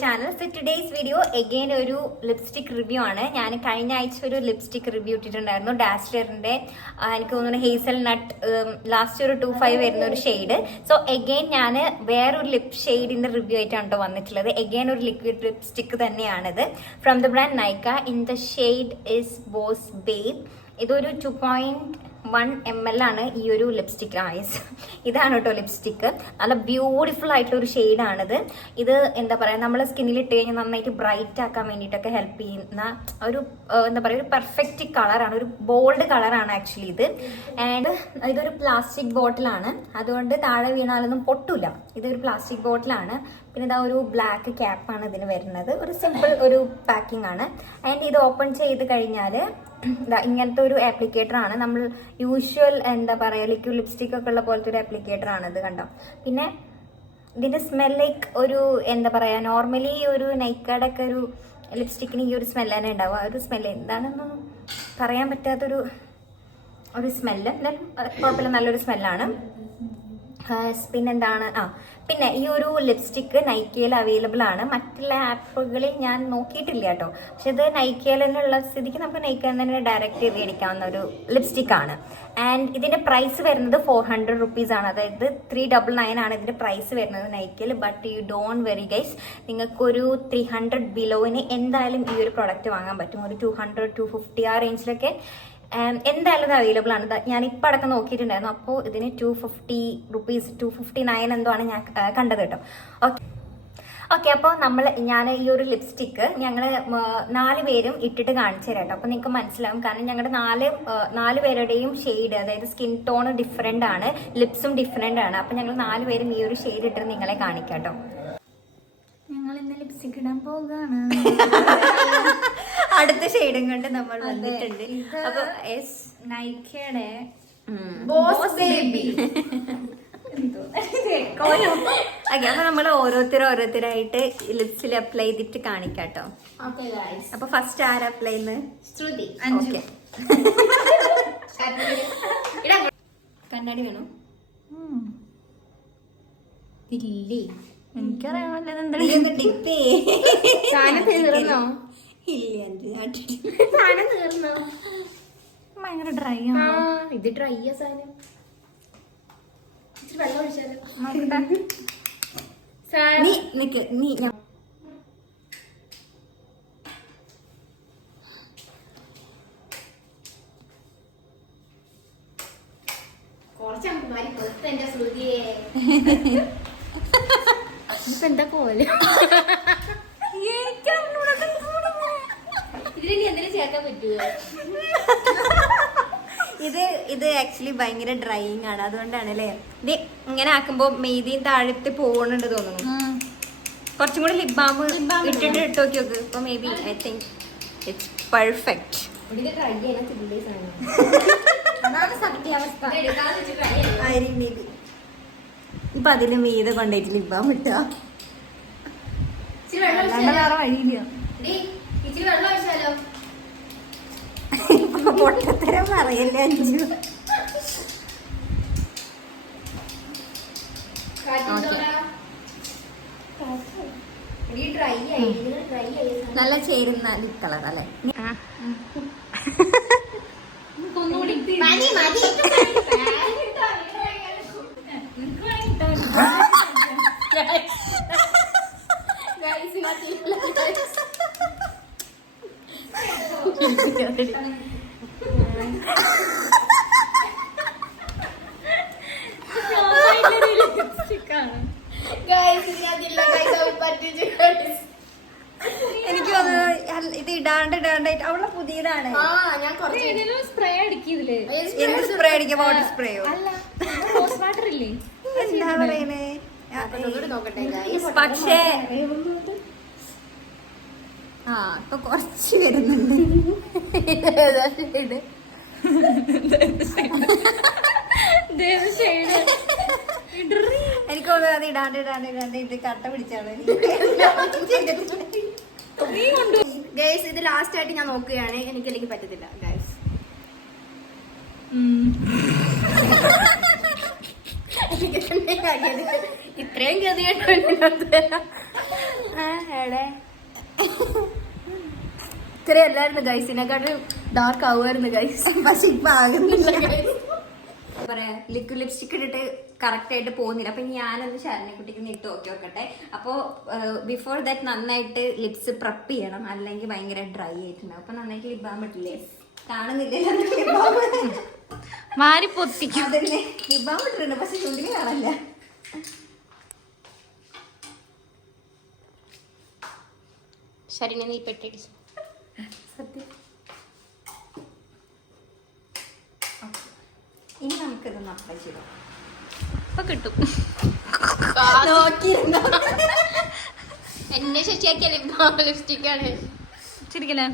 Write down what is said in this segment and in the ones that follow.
channel. So today's video again ഒരു lipstick review ആണ്. ഞാൻ കഴിഞ്ഞ ആഴ്ച ഒരു ലിപ്സ്റ്റിക് റിവ്യൂ ഇട്ടിട്ടുണ്ടായിരുന്നു ഡാസ്ലറിന്റെ എനിക്ക് തോന്നുന്നു ഹേസൽ നട്ട് ലാസ്റ്റ് ഒരു 25 വരുന്ന ഒരു ഷെയ്ഡ്. സോ അഗെയിൻ ഞാൻ വേറൊരു ലിപ് ഷെയ്ഡിന്റെ റിവ്യൂ ആയിട്ടാണ് കേട്ടോ വന്നിട്ടുള്ളത്. അഗെയിൻ ഒരു ലിക്വിഡ് ലിപ്സ്റ്റിക് തന്നെയാണിത് from the brand Nykaa. In the shade is boss babe. ഇതൊരു 2.1 ml ആണ് ഈ ഒരു ലിപ്സ്റ്റിക്. ഐസ് ഇതാണ് കേട്ടോ ലിപ്സ്റ്റിക്ക്. നല്ല ബ്യൂട്ടിഫുൾ ആയിട്ടുള്ള ഒരു ഷെയ്ഡാണിത്. ഇത് എന്താ പറയുക, നമ്മളെ സ്കിന്നിൽ ഇട്ട് കഴിഞ്ഞാൽ നന്നായിട്ട് ബ്രൈറ്റ് ആക്കാൻ വേണ്ടിയിട്ടൊക്കെ ഹെൽപ്പ് ചെയ്യുന്ന ഒരു എന്താ പറയുക ഒരു പെർഫെക്റ്റ് കളറാണ്, ഒരു ബോൾഡ് കളറാണ് ആക്ച്വലി ഇത്. ആൻഡ് ഇതൊരു പ്ലാസ്റ്റിക് ബോട്ടിലാണ്, അതുകൊണ്ട് താഴെ വീണാലൊന്നും പൊട്ടില്ല. ഇതൊരു പ്ലാസ്റ്റിക് ബോട്ടിലാണ്. പിന്നെ ഇതാ ഒരു ബ്ലാക്ക് ക്യാപ്പാണ് ഇതിന് വരുന്നത്. ഒരു സിമ്പിൾ ഒരു പാക്കിംഗ് ആണ്. ആൻഡ് ഇത് ഓപ്പൺ ചെയ്ത് കഴിഞ്ഞാൽ ഇങ്ങനത്തെ ഒരു ആപ്ലിക്കേറ്റർ ആണ്. നമ്മൾ യൂഷ്വൽ എന്താ പറയുക ലിക്വിഡ് ലിപ്സ്റ്റിക് ഒക്കെ ഉള്ള പോലത്തെ ഒരു ആപ്ലിക്കേറ്റർ ആണ് ഇത്, കണ്ടോ. പിന്നെ ഇതിന്റെ സ്മെൽ ലൈക്ക് ഒരു എന്താ പറയുക നോർമലി ഒരു നൈക്കയുടെ ഒക്കെ ഒരു ലിപ്സ്റ്റിക്കിന് ഈ ഒരു സ്മെല്ല് തന്നെ ഉണ്ടാവും. ആ ഒരു സ്മെല്ല് എന്താണെന്നൊന്നും പറയാൻ പറ്റാത്തൊരു സ്മെല്ല്. കുഴപ്പമില്ല, നല്ലൊരു സ്മെല്ലാണ്. പിന്നെന്താണ്, പിന്നെ ഈ ഒരു ലിപ്സ്റ്റിക്ക് നൈക്കയിൽ അവൈലബിൾ ആണ്. മറ്റുള്ള ആപ്പുകളിൽ ഞാൻ നോക്കിയിട്ടില്ല കേട്ടോ. പക്ഷെ ഇത് നൈക്കയിൽ തന്നെയുള്ള സ്ഥിതിക്ക് നമുക്ക് നൈക്കയിൽ തന്നെ ഡയറക്റ്റ് മേടിക്കാവുന്ന ഒരു ലിപ്സ്റ്റിക് ആണ്. ആൻഡ് ഇതിന്റെ പ്രൈസ് വരുന്നത് 400 rupees ആണ്. അതായത് 399 ആണ് ഇതിന്റെ പ്രൈസ് വരുന്നത് നൈക്കയിൽ. But you don't worry guys, നിങ്ങൾക്കൊരു 300 ബിലോവിന് എന്തായാലും ഈ ഒരു പ്രൊഡക്റ്റ് വാങ്ങാൻ പറ്റും. ഒരു 200 250 ആ റേഞ്ചിലൊക്കെ എന്തായാലും ഇത് അവൈലബിൾ ആണ്. ഞാൻ ഇപ്പം അടക്കം നോക്കിയിട്ടുണ്ടായിരുന്നു. അപ്പോൾ ഇതിന് 250 rupees 259 എന്തോ ആണ് ഞാൻ കണ്ടത് കേട്ടോ. ഓക്കെ അപ്പോൾ ഞാൻ ഈ ഒരു ലിപ്സ്റ്റിക്ക് ഞങ്ങൾ 4 പേരും ഇട്ടിട്ട് കാണിച്ചു തരാം കേട്ടോ. അപ്പോൾ നിങ്ങൾക്ക് മനസ്സിലാവും. കാരണം ഞങ്ങളുടെ 4 പേരുടെയും ഷെയ്ഡ്, അതായത് സ്കിൻ ടോൺ ഡിഫറെൻ്റ് ആണ്, ലിപ്സും ഡിഫറെൻ്റ് ആണ്. അപ്പോൾ ഞങ്ങൾ 4 പേരും ഈ ഒരു ഷെയ്ഡ് ഇട്ടിട്ട് നിങ്ങളെ കാണിക്കാം കേട്ടോ. ഞങ്ങൾ ഇന്ന് ലിപ്സ്റ്റിക് ഇടാൻ പോകാണ്. അടുത്ത ഷെയ്ഡും കൊണ്ട് നമ്മൾ വന്നിട്ടുണ്ട്. അപ്പൊ നൈക്കയുടെ ബോസ് ബേബി. അപ്പൊ നമ്മൾ ഓരോരുത്തരായിട്ട് ലിപ്സിൽ അപ്ലൈ ചെയ്തിട്ട് കാണിക്കാട്ടോ. അപ്പൊ ഫസ്റ്റ് ആര് അപ്ലൈ ചെയ്യുന്നത്? ഓക്കെ, കണ്ണാടി വേണോ? ഇല്ലേ, എനിക്കറിയാമല്ലോ. ഭയങ്കര ഡ്രൈ ആണ്. ഇത് ഡ്രൈ സാധനം. വെള്ളം ഒഴിച്ചാലോ? ഇപ്പൊ എന്താ പോലെ ചേർക്കാൻ പറ്റുമോ? ഇത് ആക്ച്വലി ഭയങ്കര ഡ്രൈയിങ് ആണ്, അതുകൊണ്ടാണ് അല്ലേ. ഇത് ഇങ്ങനെ ആക്കുമ്പോ മെയ്തിയും താഴത്ത് പോകുന്നുണ്ട് തോന്നുന്നു. കുറച്ചും കൂടി ലിപ് ബാം ഇട്ടിട്ട് ഇട്ട് നോക്കി നോക്ക്. ഇപ്പൊ may be I think it's perfect. ഇപ്പൊ അതിന് മീതെ കൊണ്ടുപോയിട്ട് ലിപ് ബാം ഇട്ടാ വേറെ വഴിയില്ല. പൊട്ടത്തരം പറയല്ലേ അഞ്ചു. നല്ല ചേരുന്ന ലിപ് കളർ അല്ലേ. എനിക്ക് ഇത് ഇടാണ്ടായിട്ട് അവളെ പുതിയതാണ്. സ്പ്രേ അടിക്കില്ലേ? എന്ത് സ്പ്രേ അടിക്കുക? വാട്ടർ സ്പ്രേയോ? എന്താ പറയുന്നേ? പക്ഷേ ഇപ്പൊ കുറച്ച് വരുന്നുണ്ട്. എനിക്ക് തോന്നുന്നത് അത് ഇടാണ്ട് ഇത് കട്ട പിടിച്ചാണ്. ഗൈസ് ഇത് ലാസ്റ്റ് ആയിട്ട് ഞാൻ നോക്കുകയാണ്. എനിക്കല്ലെങ്കിൽ പറ്റത്തില്ല ഗൈസ്. ഇത്രയും ഗതികെട്ടോ. ഇത്രയും അല്ലായിരുന്നു ഗൈസ്, ഇതിനെക്കാട്ടും ഡാർക്ക് ആവുമായിരുന്നു ഗൈസ്. പക്ഷെ ഇപ്പൊ ആകുന്നില്ല. പറയാ ലിക്വിഡ് ലിപ്സ്റ്റിക് ഇട്ടിട്ട് കറക്റ്റ് ആയിട്ട് പോകുന്നില്ല. അപ്പൊ ഞാനൊന്ന് ശരണ്യക്കുട്ടിക്ക് ഇട്ട് നോക്കട്ടെ. അപ്പൊ ബിഫോർ ദാറ്റ് നന്നായിട്ട് ലിപ്സ് പ്രപ്പ് ചെയ്യണം, അല്ലെങ്കിൽ ഭയങ്കര ഡ്രൈ ആയിട്ടുണ്ട്. അപ്പൊ നന്നായിട്ട് ലിപ് ബാം ഇട്ടില്ലേ, കാണുന്നില്ലല്ലോ മാറി പൊത്തിക്കും. അതന്നെ ലിപ് ബാം ഇട്ടിട്ടുണ്ട്, പക്ഷെ ചുണ്ടിന് കാണാനില്ല. ശരീരം നീ പെട്ടിടിച്ചു സത്യം. ഇനി നമുക്കിതൊന്ന് അപ്ലൈ ചെയ്യാം. ഇപ്പൊ കിട്ടും. നോക്കിയിരുന്നോ? എന്നെ ശശിയാക്കിയ ലിപ്സ്റ്റിക് ആണ്. ശരിക്കല്ലേ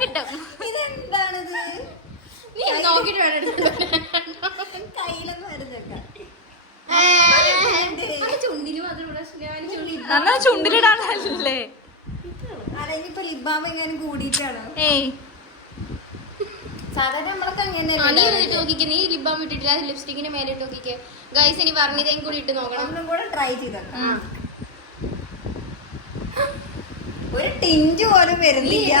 കിട്ടും. ഇതെന്താണിത്? നീ നോക്കിട്ട് വേണം കയ്യിലൊന്നും വരുന്നേക്കാം. ചുണ്ടിന് മാത്രം ചുണ്ടിലിടാനല്ലേ? അതിനിപ്പോ ലിബാമ എങ്ങാനും കൂടിയിട്ടാണോ? ഏയ് സാധാരണ നമ്മളൊക്കെ നീ നോക്കിക്കേ, നീ ലിബാം ഇട്ടിട്ടില്ല, ലിപ്സ്റ്റിക്കിന്റെ മേലെ ഇട്ട് നോക്കിക്കേ ഗൈസ്. ഇനി വർണ്ണിതയും കൂടി ഇട്ട് നോക്കണം. ഒന്നും കൂടെ ട്രൈ ചെയ്തോക്കാം. ഒരു ടിഞ്ച് പോലും വരുന്നില്ല.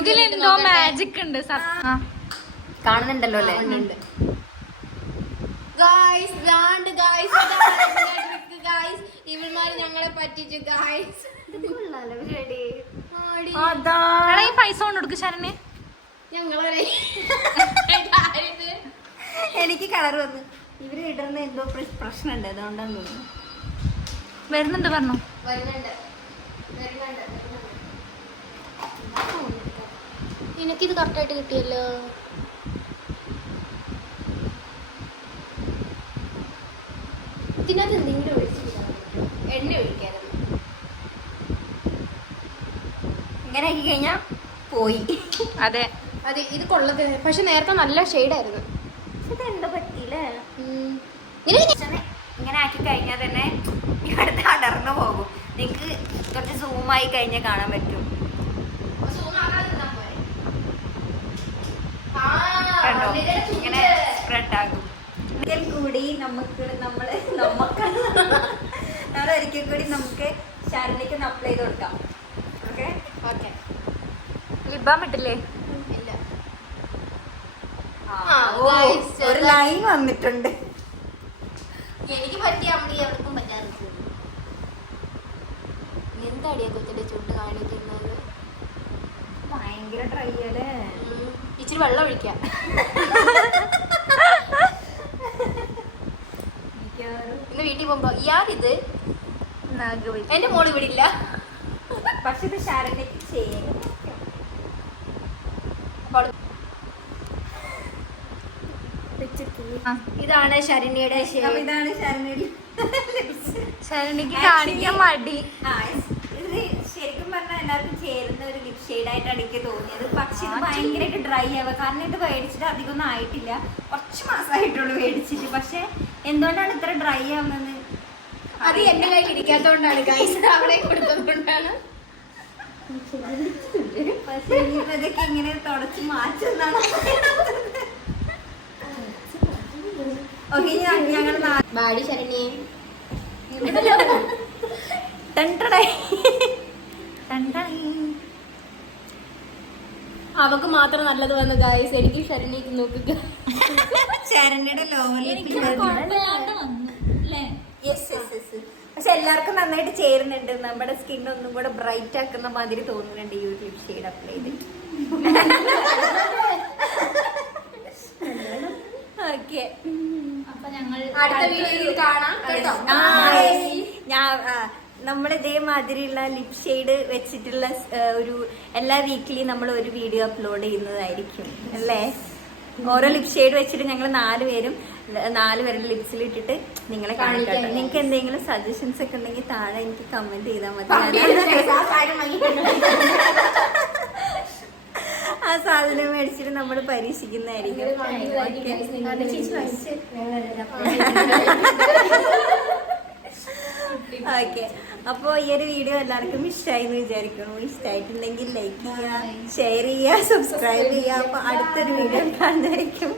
ഇതിലെന്തോ മാജിക് ഉണ്ട്. കാണുന്നുണ്ടല്ലോ അല്ലേ? ഇവന്മാര് ഞങ്ങളെ പറ്റിച്ചു ഗൈസ്. ഈ പൈസ കൊണ്ട് കൊടുക്കും ശരണ്യ. എനിക്ക് കളർ വന്നു. ഇവര് ഇടുന്ന എന്തോ പ്രശ്നമുണ്ട്, അതുകൊണ്ടാന്ന് തോന്നുന്നു. വരുന്നുണ്ട് പറഞ്ഞു. നിനക്കിത് കറക്റ്റായിട്ട് കിട്ടിയല്ലോ. ഇതിനകത്ത് എന്തെങ്കിലും എണ്ണ ഒഴിക്കായിരുന്നു. ഇങ്ങനെ ആക്കി കഴിഞ്ഞാ പോയി. അതെ അതെ, ഇത് കൊള്ളത്തില്ല. പക്ഷെ നേരത്തെ നല്ല ഷെയ്ഡായിരുന്നു. ഇതെന്താ പറ്റിയില്ലേ? ഇങ്ങനെ ആക്കി കഴിഞ്ഞാൽ തന്നെ ഇവിടുത്തെ അടർന്നു പോകും. നിങ്ങക്ക് കുറച്ച് സൂമായി കഴിഞ്ഞാൽ കാണാൻ പറ്റും. കണ്ടോ, ഇങ്ങനെ സ്പ്രെഡ് ആകും. ഒരിക്കൽ കൂടി ഒരിക്കൽ കൂടി നമുക്ക് ശരണ്യക്ക് അപ്ലൈ ചെയ്ത് കൊടുക്കാം. Okay okay. ലിബാം ഇട്ടില്ലേ? ഒരു ലൈൻ വന്നിട്ടുണ്ട്. എനിക്ക് പറ്റിയ അമ്മി എവർക്കും പറ്റാറില്ല. എന്താടിയാ കൊച്ചിന്റെ ചുണ്ട് കാണിക്കുന്നത്? ഭയങ്കര ഡ്രൈ അല്ലേ? ഇച്ചിരി വെള്ളം ഒഴിക്കാം. ഇന്ന് വീട്ടിൽ പോകുമ്പോ ഇയാളിത് എന്റെ മോള് ഇവിടെ ഇല്ല, പക്ഷെ ഇത് ശരണ്യക്ക് ചെയ്യും. ഇതാണ് ശരണ്യയുടെ. ഇതാണ് ശരണ്യയുടെ. ശരണ്യക്ക് കാണിക്കാൻ മടി. ഇത് ശരിക്കും പറഞ്ഞാൽ എല്ലാവർക്കും ചേരുന്ന ഒരു ലിപ് ഷെയ്ഡ് ആയിട്ടാണ് എനിക്ക് തോന്നിയത്. പക്ഷെ ഇത് ഭയങ്കരമായിട്ട് ഡ്രൈ ആവുക. കാരണം ഇത് മേടിച്ചിട്ട് അധികം ഒന്നും ആയിട്ടില്ല, കുറച്ച് മാസമായിട്ടുള്ളൂ മേടിച്ചിട്ട്. പക്ഷെ എന്തുകൊണ്ടാണ് ഇത്ര ഡ്രൈ ആവുന്നത്? അത് എന്റെ കയ്യിൽ ഇരിക്കാത്തോണ്ടാണ് ഗൈസ്, അവിടെ കൊടുത്തതുകൊണ്ടാണ്. പക്ഷെ ഇതൊക്കെ ഇങ്ങനെ തുടച്ച് മാറ്റുന്നതാണ്. ഓക്കെ, ഞങ്ങൾ ബാഡി ശരണ്യെ അവക്ക് മാത്രം നല്ലത് വന്നു ഗൈസ്. എനിക്ക് ശരണ്യക്ക് നോക്കുക. ശരണ്യയുടെ പക്ഷെ എല്ലാവർക്കും നന്നായിട്ട് ചേരുന്നുണ്ട്. നമ്മുടെ സ്കിൻ ഒന്നും കൂടെ ബ്രൈറ്റ് ആക്കുന്ന മാതിരി തോന്നുന്നുണ്ട് ഈ ഒരു ലിപ് ഷെയ്ഡ് അപ്ലൈ ചെയ്തിട്ട്. ഓക്കെ, അപ്പൊ ഞങ്ങൾ അടുത്ത വീഡിയോയിൽ കാണാം കേട്ടോ. നമ്മൾ ഇതേമാതിരിയുള്ള ലിപ് ഷെയ്ഡ് വെച്ചിട്ടുള്ള ഒരു എല്ലാ വീക്കിലി നമ്മൾ ഒരു വീഡിയോ അപ്ലോഡ് ചെയ്യുന്നതായിരിക്കും അല്ലേ? ഓരോ ലിപ് ഷെയ്ഡ് വെച്ചിട്ട് ഞങ്ങൾ 4 പേരുടെ ലിപ്സിൽ ഇട്ടിട്ട് നിങ്ങളെ കാണിക്കാം. നിങ്ങൾക്ക് എന്തെങ്കിലും സജഷൻസ് ഒക്കെ ഉണ്ടെങ്കിൽ താഴെ എനിക്ക് കമന്റ് ചെയ്താൽ മതി. ആ സാധനം മേടിച്ചിട്ട് നമ്മൾ പരീക്ഷിക്കുന്നതായിരിക്കും. ഓക്കെ, അപ്പോൾ ഈ ഒരു വീഡിയോ എല്ലാവർക്കും ഇഷ്ടമായി എന്ന് വിചാരിക്കുന്നു. ഇഷ്ടമായിട്ടുണ്ടെങ്കിൽ ലൈക്ക് ചെയ്യുക, ഷെയർ ചെയ്യുക, സബ്സ്ക്രൈബ് ചെയ്യുക. അപ്പോൾ അടുത്തൊരു വീഡിയോ കാണുന്നതായിരിക്കും.